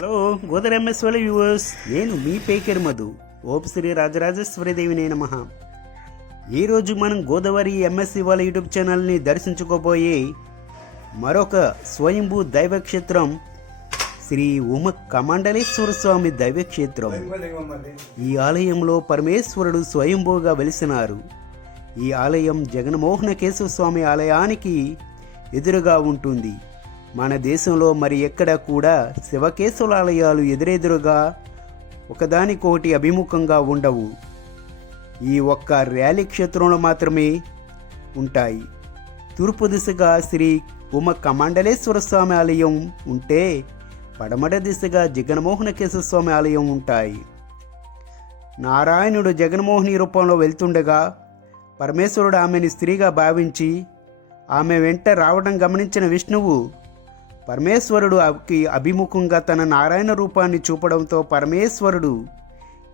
Hello Gwadar MS వాళ్ళ viewers, నేను మీ పేకేరు మధు. ఓం శ్రీ రాజరాజేశ్వరి దేవినే నమః. ఈరోజు మనం గోదావరి ఎంఎస్సి వాళ్ళ యూట్యూబ్ ఛానల్ని దర్శించుకోబోయే మరొక స్వయంభూ దైవక్షేత్రం శ్రీ ఉమ కమండలేశ్వర స్వామి దైవక్షేత్రం. ఈ ఆలయంలో పరమేశ్వరుడు స్వయంభూగా వెలిసినారు. ఈ ఆలయం జగన్మోహన కేశవ స్వామి ఆలయానికి ఎదురుగా ఉంటుంది. మన దేశంలో మరి ఎక్కడ కూడా శివకేశవుల ఆలయాలు ఎదురెదురుగా ఒకదానికోటి అభిముఖంగా ఉండవు. ఈ ఒక్క ర్యాలీ క్షేత్రంలో మాత్రమే ఉంటాయి. తూర్పు దిశగా శ్రీ ఉమ కమండలేశ్వర స్వామి ఆలయం ఉంటే పడమట దిశగా జగన్మోహన కేశవ స్వామి ఆలయం ఉంటాయి. నారాయణుడు జగన్మోహిని రూపంలో వెళ్తుండగా పరమేశ్వరుడు ఆమెని స్త్రీగా భావించి ఆమె వెంట రావడం గమనించిన విష్ణువు పరమేశ్వరుడుకి అభిముఖంగా తన నారాయణ రూపాన్ని చూపడంతో పరమేశ్వరుడు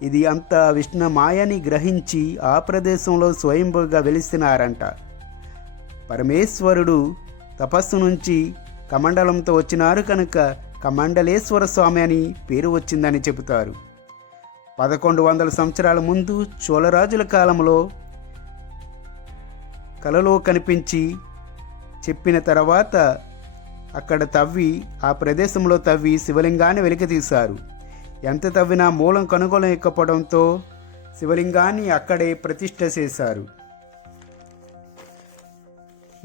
ఇది అంతా విష్ణు మాయని గ్రహించి ఆ ప్రదేశంలో స్వయంభూగా వెలిసినారంట. పరమేశ్వరుడు తపస్సు నుంచి కమండలంతో వచ్చినారు కనుక కమండలేశ్వర స్వామి అని పేరు వచ్చిందని చెబుతారు. 1100 సంవత్సరాల ముందు చోళరాజుల కాలంలో కలలో కనిపించి చెప్పిన తర్వాత అక్కడ ఆ ప్రదేశంలో తవ్వి శివలింగాన్ని వెలికితీశారు. ఎంత తవ్వినా మూలం కనుగొనకపోవడంతో శివలింగాన్ని అక్కడే ప్రతిష్ఠ చేశారు.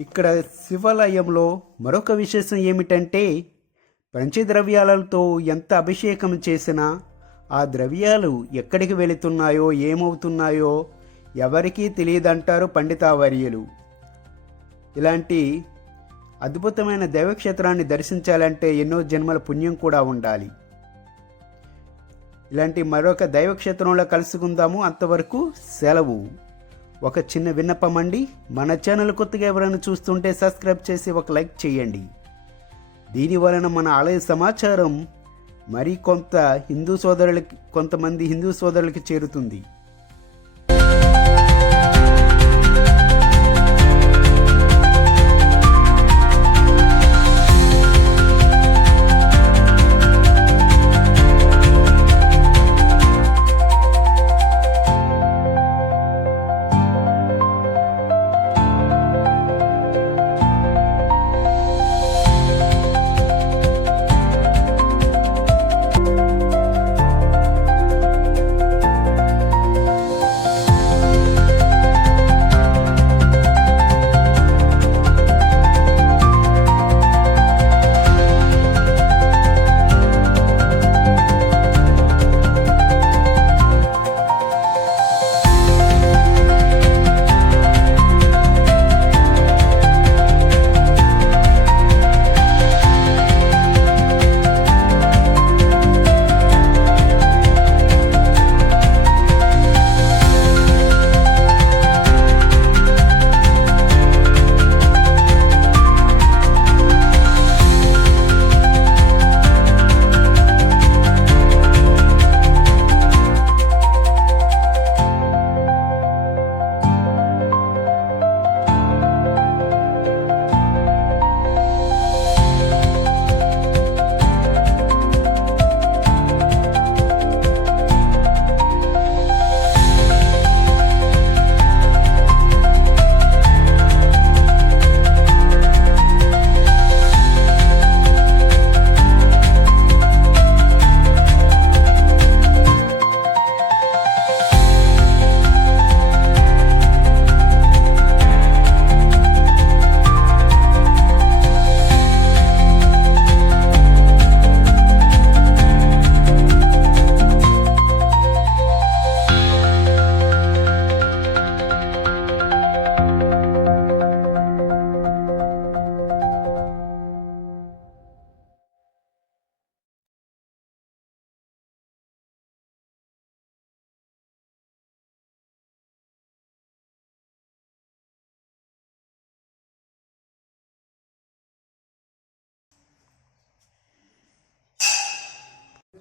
ఇక్కడ శివాలయంలో మరొక విశేషం ఏమిటంటే పంచద్రవ్యాలతో ఎంత అభిషేకం చేసినా ఆ ద్రవ్యాలు ఎక్కడికి వెళుతున్నాయో ఏమవుతున్నాయో ఎవరికీ తెలియదంటారు పండితావర్యులు. ఇలాంటి అద్భుతమైన దైవక్షేత్రాన్ని దర్శించాలంటే ఎన్నో జన్మల పుణ్యం కూడా ఉండాలి. ఇలాంటి మరొక దైవక్షేత్రంలో కలుసుకుందాము. అంతవరకు సెలవు. ఒక చిన్న విన్నపం అండి, మన ఛానల్ కొత్తగా ఎవరైనా చూస్తుంటే సబ్స్క్రైబ్ చేసి ఒక లైక్ చేయండి. దీనివలన మన ఆలయ సమాచారం కొంతమంది హిందూ సోదరులకి చేరుతుంది.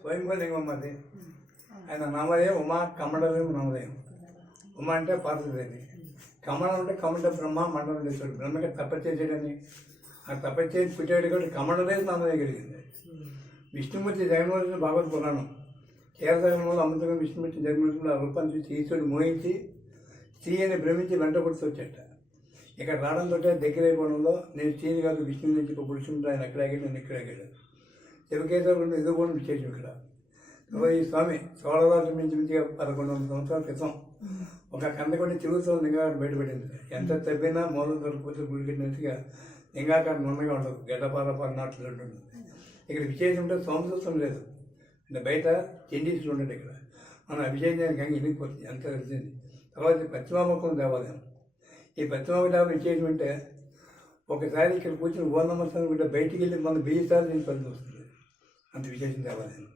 స్వయంభూలింగం అది. ఆయన నామధేయం ఉమా కమండలం నామధేయం. ఉమా అంటే పార్వతీదేవి, కమండం అంటే కమండ బ్రహ్మ మండలేశ్వరుడు. బ్రహ్మకి తపస్సు చేసేయడని ఆ తపస్సు చేసి పుట్టేడు కూడా కమండలేసి నామధేయం కలిగింది. విష్ణుమూర్తి జగన్మోహన్ భాగవత పురాణం కేరళంలో అమృతంగా విష్ణుమూర్తి జగన్మోహన్ ఆ రూపాన్ని చూసి ఈశ్వరుడు మోహించి స్త్రీని భ్రమించి వెంట కొడుతూ వచ్చేట. ఇక్కడ రావడంతో దగ్గర అయిపోవడంలో నేను స్త్రీని కాదు విష్ణువు నుంచి ఇప్పుడు పురుషుంటే ఆయన ఎక్కడాగాడు, నేను ఎక్కడాగాడు. శివకేశ్వరుడు ఎదుర్కోవడం విశేషం ఇక్కడ. ఈ స్వామి సోళరాజు నుంచి 1100 సంవత్సరాల క్రితం ఒక కందకొండ తిరుగుతో లింగాకారం బయటపడింది. ఎంత తవ్వినా మూలం దొరకపోతే గుడి కట్టినట్టుగా లింగాకారం నున్నగా ఉండదు, గడ్డపార పడినట్లు ఉంటుంది. ఇక్కడ విశేషం అంటే సోమసూత్రం లేదు, అంటే బయట చెండీసులు ఉండదు. ఇక్కడ మన అభిషేకం గంగ ఇనిగిపోతుంది, ఎంత తెలిసింది. తర్వాత పశ్చిమాముఖం దేవాలయం. ఈ పశ్చిమాముఖ దేవాలయం విశేషం అంటే ఒకసారి ఇక్కడ కూర్చొని ఓ నమస్కారం కూడా బయటికి వెళ్ళి మన 1000 సార్లు నేను పని వస్తుంది, అంత విశేషం దేవాలయం.